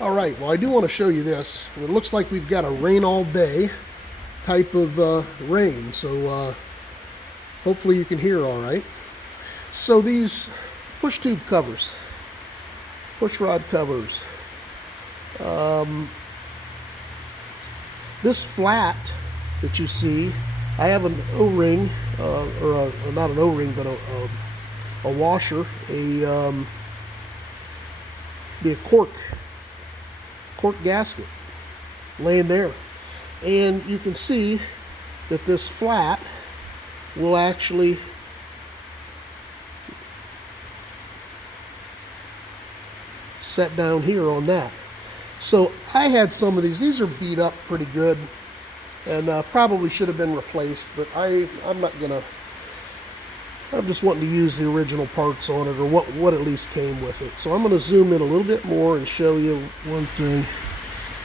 All right, well, I do want to show you this. It looks like we've got a rain all day type of rain, so hopefully you can hear all right. So these push tube covers, pushrod covers, this flat that you see, I have an O-ring, not an O-ring, but a washer, be a cork gasket laying there. And you can see that this flat will actually set down here on that. So I had some of these. These are beat up pretty good and probably should have been replaced, but I'm not gonna. I'm just wanting to use the original parts on it, or what at least came with it. So I'm going to zoom in a little bit more and show you one thing.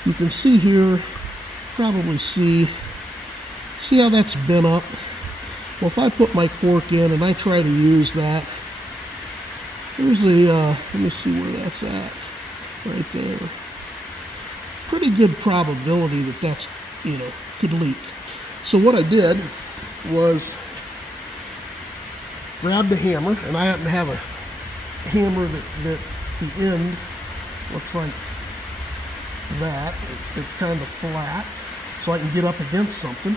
You can see here, probably see how that's bent up. Well, if I put my cork in and I try to use that, there's let me see where that's at, right there. Pretty good probability that that's, could leak. So what I did was grab the hammer, and I happen to have a hammer that the end looks like that. It's kind of flat, so I can get up against something.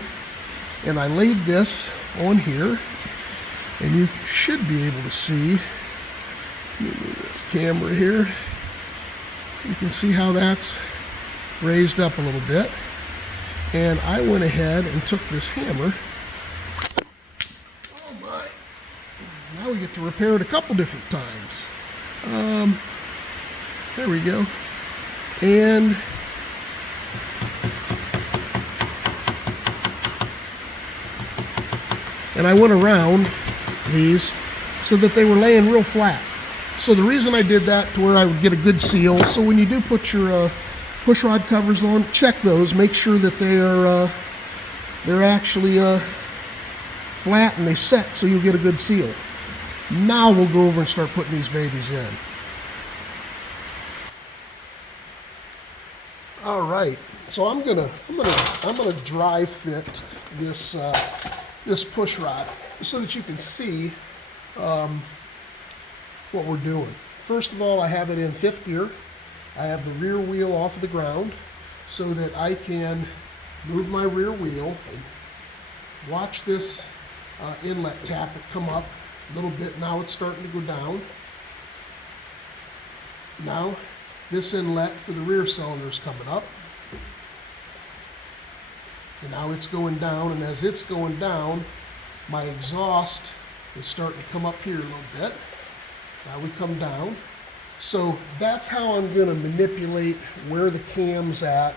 And I laid this on here, and you should be able to see, let me move this camera here. You can see how that's raised up a little bit. And I went ahead and took this hammer. Now we get to repair it a couple different times. There we go. And I went around these so that they were laying real flat. So the reason I did that to where I would get a good seal, so when you do put your push rod covers on, check those, make sure that they're actually flat and they set so you'll get a good seal. Now we'll go over and start putting these babies in. All right, so I'm gonna dry fit this this push rod so that you can see what we're doing. First of all, I have it in 5th gear. I have the rear wheel off of the ground so that I can move my rear wheel and watch this inlet tappet come up a little bit. Now it's starting to go down. Now this inlet for the rear cylinder is coming up. And now it's going down, and as it's going down, my exhaust is starting to come up here a little bit. Now we come down. So that's how I'm going to manipulate where the cam's at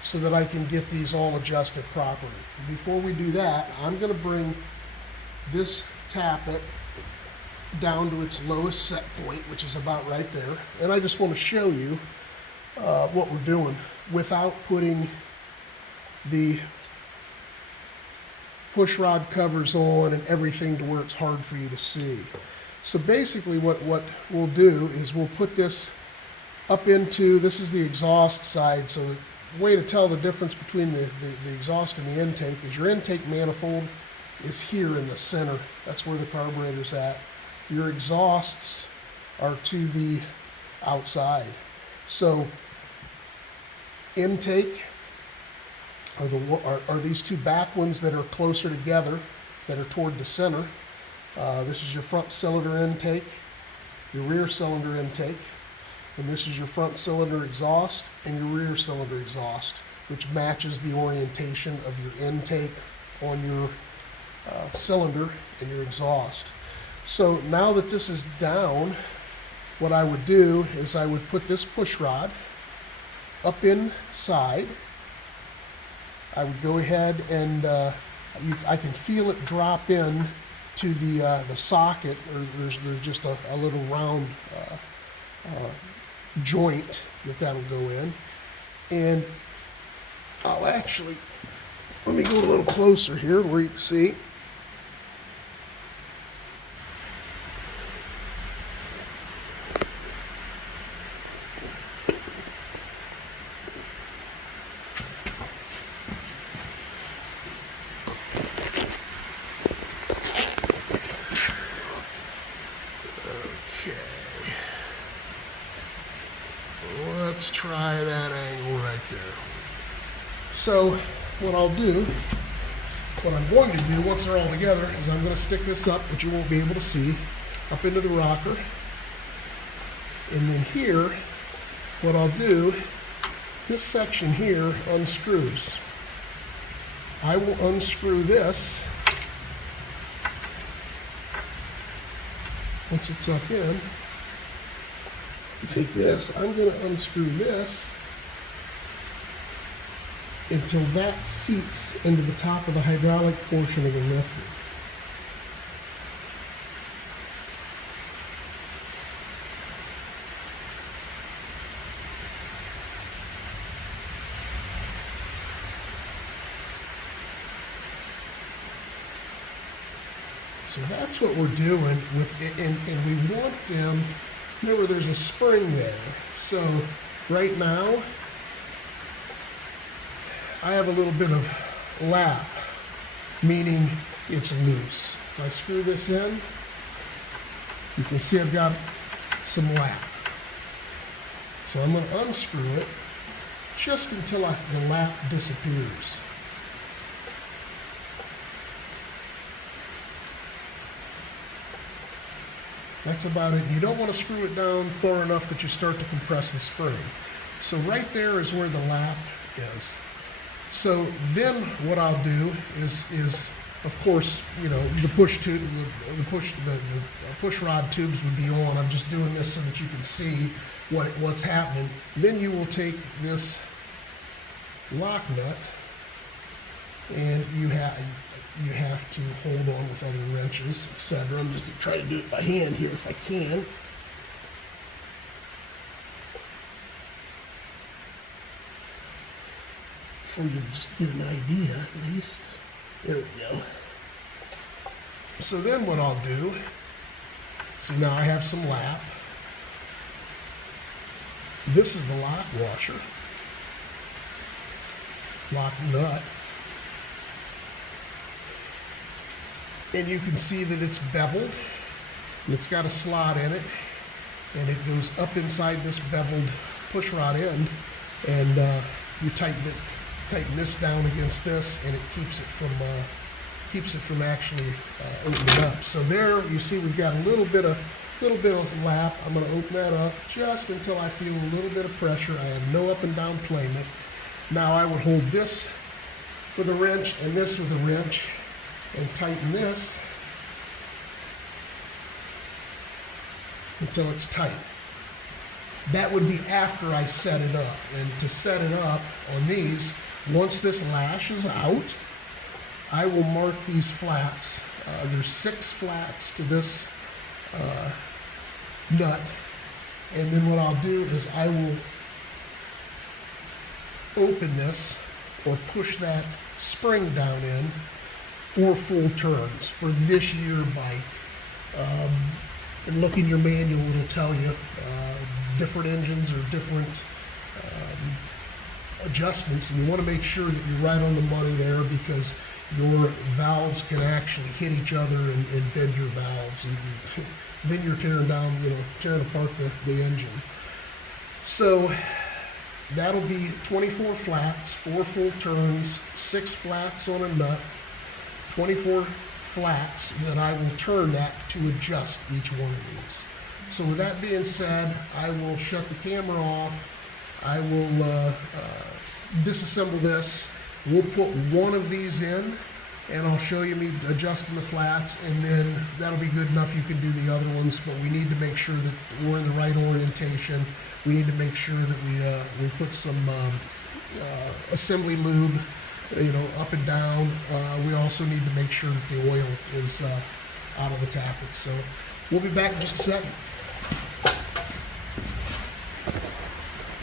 so that I can get these all adjusted properly. Before we do that, I'm going to bring this tappet down to its lowest set point, which is about right there. And I just want to show you what we're doing without putting the push rod covers on and everything to where it's hard for you to see. So basically what we'll do is we'll put this up into, this is the exhaust side, so the way to tell the difference between the exhaust and the intake is your intake manifold is here in the center. That's where the carburetor's at. Your exhausts are to the outside. So intake are these two back ones that are closer together, that are toward the center. This is your front cylinder intake, your rear cylinder intake, and this is your front cylinder exhaust and your rear cylinder exhaust, which matches the orientation of your intake on your cylinder and your exhaust. So now that this is down, what I would do is I would put this push rod up inside. I would go ahead and I can feel it drop in to the socket, or there's just a little round joint that'll go in. And I'll actually, let me go a little closer here where you can see. Let's try that angle right there. So what I'm going to do once they're all together is I'm going to stick this up, which you won't be able to see, up into the rocker. And then here, what I'll do, this section here unscrews. I will unscrew this once it's up in. Take this, I'm going to unscrew this until that seats into the top of the hydraulic portion of the lifter. So that's what we're doing with it, and we want them, remember there's a spring there. So right now, I have a little bit of lap, meaning it's loose. If I screw this in, you can see I've got some lap. So I'm going to unscrew it just until the lap disappears. That's about it. You don't want to screw it down far enough that you start to compress the spring. So right there is where the lap is. So then what I'll do is of course, you know, the push rod tubes would be on. I'm just doing this so that you can see what's happening. Then you will take this lock nut and you have to hold on with other wrenches, etc. I'm just trying to do it by hand here if I can. For you to just get an idea, at least. There we go. So then what I'll do, so now I have some lap. This is the lock washer, lock nut. And you can see that it's beveled, and it's got a slot in it, and it goes up inside this beveled push rod end, and you tighten this down against this, and it keeps it from actually opening up. So there, you see, we've got a little bit of lap. I'm going to open that up just until I feel a little bit of pressure. I have no up and down playment. Now I would hold this with a wrench and this with a wrench, and tighten this until it's tight. That would be after I set it up. And to set it up on these, once this lash is out, I will mark these flats. There's 6 flats to this nut. And then what I'll do is I will open this or push that spring down in 4 full turns for this year bike. And look in your manual, it'll tell you different engines or different adjustments, and you want to make sure that you're right on the money there, because your valves can actually hit each other and bend your valves, and then you're tearing apart the engine. So that'll be 24 flats, 4 full turns, 6 flats on a nut, 24 flats that I will turn that to adjust each one of these. So with that being said, I will shut the camera off. I will disassemble this. We'll put one of these in, and I'll show you me adjusting the flats, and then that'll be good enough. You can do the other ones, but we need to make sure that we're in the right orientation. We need to make sure that we put some assembly lube, up and down. We also need to make sure that the oil is out of the tappet. So we'll be back in just a second.